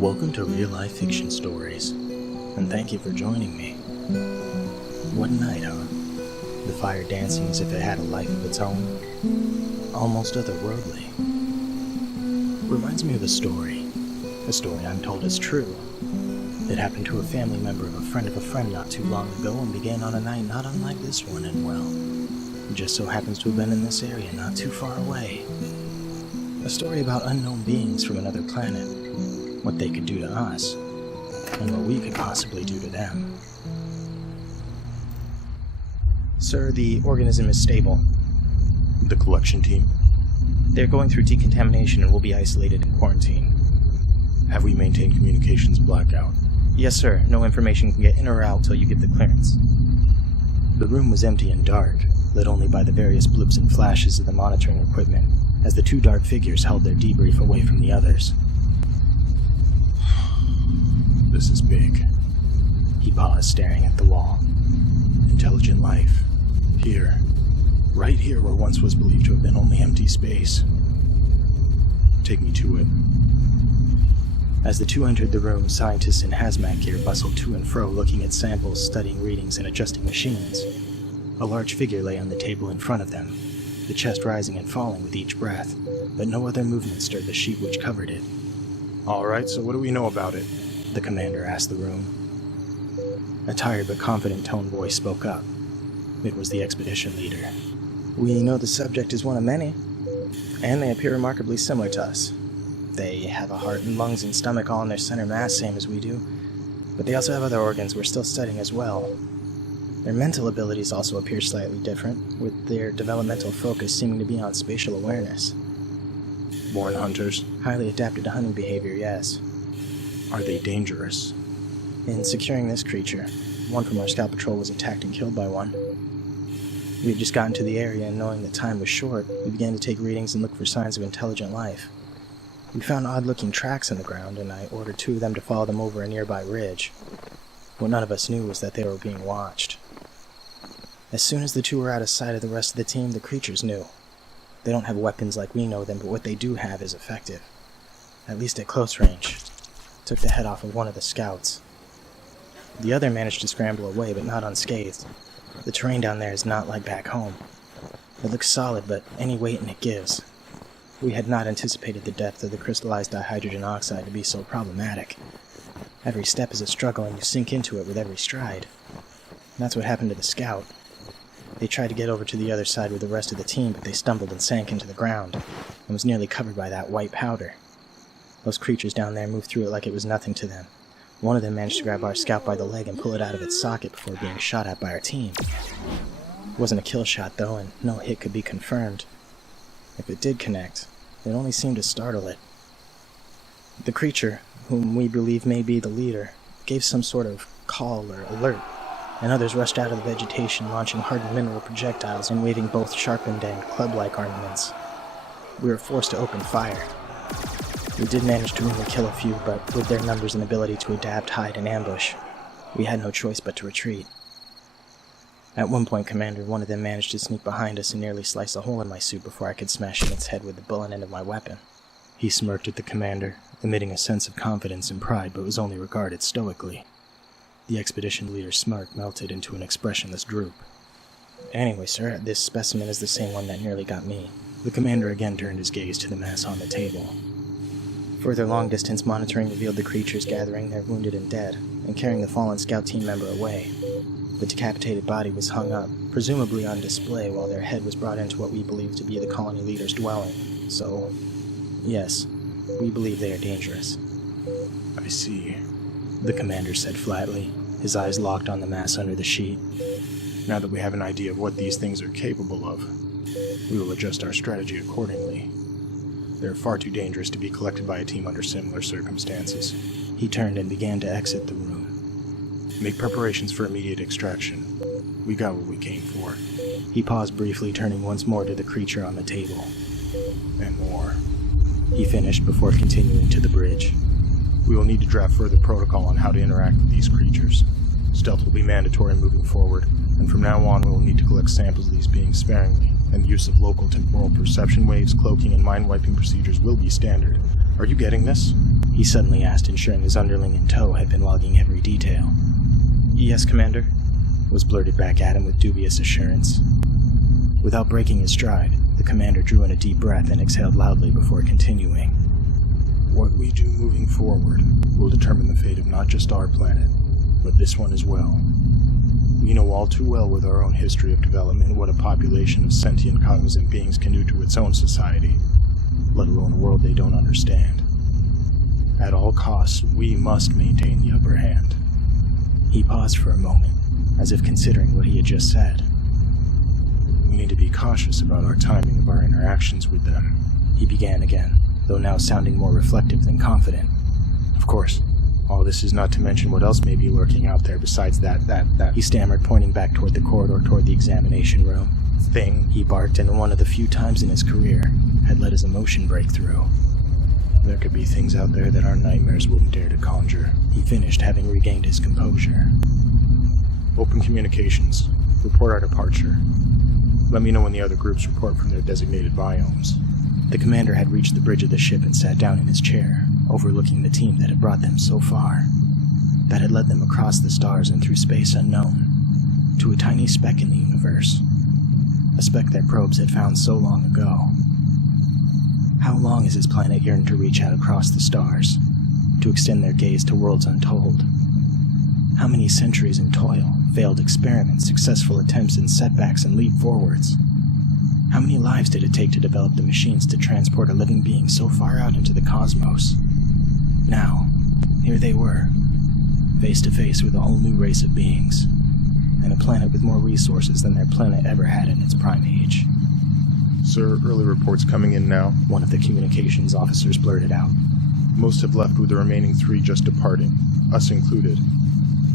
Welcome to Real Life Fiction Stories, and thank you for joining me. What night, huh? The fire dancing as if it had a life of its own, almost otherworldly. Reminds me of a story I'm told is true. It happened to a family member of a friend not too long ago and began on a night not unlike this one, and well, it just so happens to have been in this area not too far away. A story about unknown beings from another planet, what they could do to us, and what we could possibly do to them. Sir, the organism is stable. The collection team? They're going through decontamination and will be isolated in quarantine. Have we maintained communications blackout? Yes, sir. No information can get in or out till you give the clearance. The room was empty and dark, lit only by the various blips and flashes of the monitoring equipment, as the two dark figures held their debrief away from the others. This is big. He paused, staring at the wall. Intelligent life. Here. Right here where once was believed to have been only empty space. Take me to it. As the two entered the room, scientists in hazmat gear bustled to and fro, looking at samples, studying readings, and adjusting machines. A large figure lay on the table in front of them, the chest rising and falling with each breath, but no other movement stirred the sheet which covered it. Alright, so what do we know about it? The commander asked the room. A tired but confident toned voice spoke up. It was the expedition leader. We know the subject is one of many, and they appear remarkably similar to us. They have a heart and lungs and stomach all in their center mass, same as we do, but they also have other organs we're still studying as well. Their mental abilities also appear slightly different, with their developmental focus seeming to be on spatial awareness. Born hunters? Highly adapted to hunting behavior, yes. Are they dangerous? In securing this creature, one from our scout patrol was attacked and killed by one. We had just gotten to the area, and knowing that time was short, we began to take readings and look for signs of intelligent life. We found odd-looking tracks in the ground, and I ordered two of them to follow them over a nearby ridge. What none of us knew was that they were being watched. As soon as the two were out of sight of the rest of the team, the creatures knew. They don't have weapons like we know them, but what they do have is effective. At least at close range. Took the head off of one of the scouts. The other managed to scramble away, but not unscathed. The terrain down there is not like back home. It looks solid, but any weight and it gives. We had not anticipated the depth of the crystallized dihydrogen oxide to be so problematic. Every step is a struggle, and you sink into it with every stride. And that's what happened to the scout. They tried to get over to the other side with the rest of the team, but they stumbled and sank into the ground, and was nearly covered by that white powder. Those creatures down there moved through it like it was nothing to them. One of them managed to grab our scout by the leg and pull it out of its socket before being shot at by our team. It wasn't a kill shot, though, and no hit could be confirmed. If it did connect, it only seemed to startle it. The creature, whom we believe may be the leader, gave some sort of call or alert, and others rushed out of the vegetation, launching hardened mineral projectiles and waving both sharpened and club-like armaments. We were forced to open fire. We did manage to only kill a few, but with their numbers and ability to adapt, hide, and ambush, we had no choice but to retreat. At one point, Commander, one of them managed to sneak behind us and nearly slice a hole in my suit before I could smash in its head with the bullet end of my weapon. He smirked at the commander, emitting a sense of confidence and pride, but was only regarded stoically. The expedition leader's smirk melted into an expressionless droop. Anyway, sir, this specimen is the same one that nearly got me. The commander again turned his gaze to the mass on the table. Further long-distance monitoring revealed the creatures gathering their wounded and dead, and carrying the fallen scout team member away. The decapitated body was hung up, presumably on display, while their head was brought into what we believe to be the colony leader's dwelling. So, yes, we believe they are dangerous. I see, the commander said flatly, his eyes locked on the mass under the sheet. Now that we have an idea of what these things are capable of, we will adjust our strategy accordingly. They're far too dangerous to be collected by a team under similar circumstances. He turned and began to exit the room. Make preparations for immediate extraction. We got what we came for. He paused briefly, turning once more to the creature on the table. And more. He finished before continuing to the bridge. We will need to draft further protocol on how to interact with these creatures. Stealth will be mandatory moving forward, and from now on we will need to collect samples of these beings sparingly, and the use of local temporal perception waves, cloaking, and mind-wiping procedures will be standard. Are you getting this? he suddenly asked, ensuring his underling in tow had been logging every detail. "Yes, Commander," was blurted back at him with dubious assurance. Without breaking his stride, the commander drew in a deep breath and exhaled loudly before continuing. What we do moving forward will determine the fate of not just our planet, but this one as well. We know all too well with our own history of development what a population of sentient cognizant beings can do to its own society, let alone a world they don't understand. At all costs, we must maintain the upper hand. He paused for a moment, as if considering what he had just said. We need to be cautious about our timing of our interactions with them. He began again, though now sounding more reflective than confident. Of course, all this is not to mention what else may be lurking out there besides that, he stammered, pointing back toward the corridor toward the examination room. Thing, he barked, and one of the few times in his career had let his emotion break through. There could be things out there that our nightmares wouldn't dare to conjure. He finished, having regained his composure. Open communications. Report our departure. Let me know when the other groups report from their designated biomes. The commander had reached the bridge of the ship and sat down in his chair, overlooking the team that had brought them so far, that had led them across the stars and through space unknown, to a tiny speck in the universe, a speck their probes had found so long ago. How long has his planet yearned to reach out across the stars, to extend their gaze to worlds untold? How many centuries in toil, failed experiments, successful attempts and setbacks and leap forwards? How many lives did it take to develop the machines to transport a living being so far out into the cosmos? Now, here they were, face to face with a whole new race of beings, and a planet with more resources than their planet ever had in its prime age. Sir, early reports coming in now, one of the communications officers blurted out. Most have left with the remaining 3 just departing, us included.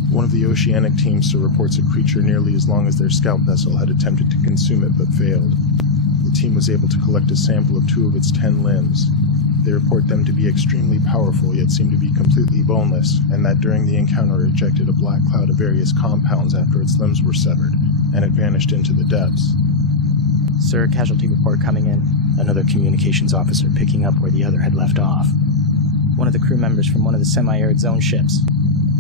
One of the oceanic teams, sir, reports a creature nearly as long as their scout vessel had attempted to consume it but failed. The team was able to collect a sample of 2 of its 10 limbs. They report them to be extremely powerful, yet seem to be completely boneless, and that during the encounter it ejected a black cloud of various compounds after its limbs were severed, and it vanished into the depths. "Sir, casualty report coming in," another communications officer picking up where the other had left off. "One of the crew members from one of the semi-arid zone ships.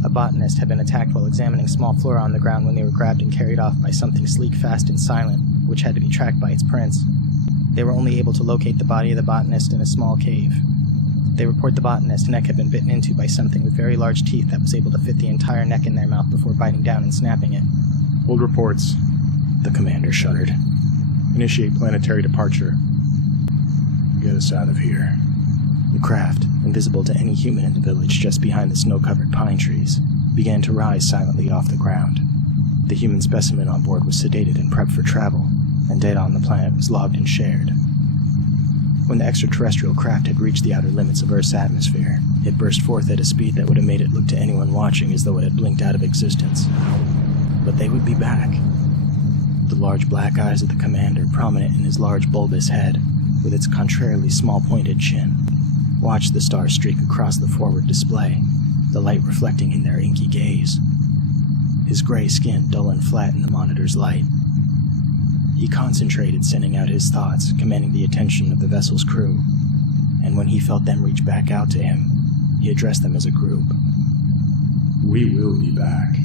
A botanist had been attacked while examining small flora on the ground when they were grabbed and carried off by something sleek, fast, and silent, which had to be tracked by its prints. They were only able to locate the body of the botanist in a small cave. They report the botanist's neck had been bitten into by something with very large teeth that was able to fit the entire neck in their mouth before biting down and snapping it." Hold reports. The commander shuddered. Initiate planetary departure. Get us out of here. The craft, invisible to any human in the village just behind the snow-covered pine trees, began to rise silently off the ground. The human specimen on board was sedated and prepped for travel, and data on the planet was logged and shared. When the extraterrestrial craft had reached the outer limits of Earth's atmosphere, it burst forth at a speed that would have made it look to anyone watching as though it had blinked out of existence. But they would be back. The large black eyes of the commander, prominent in his large bulbous head, with its contrarily small pointed chin, watched the stars streak across the forward display, the light reflecting in their inky gaze. His gray skin dull and flat in the monitor's light. He concentrated, sending out his thoughts, commanding the attention of the vessel's crew, and when he felt them reach back out to him, he addressed them as a group. We will be back.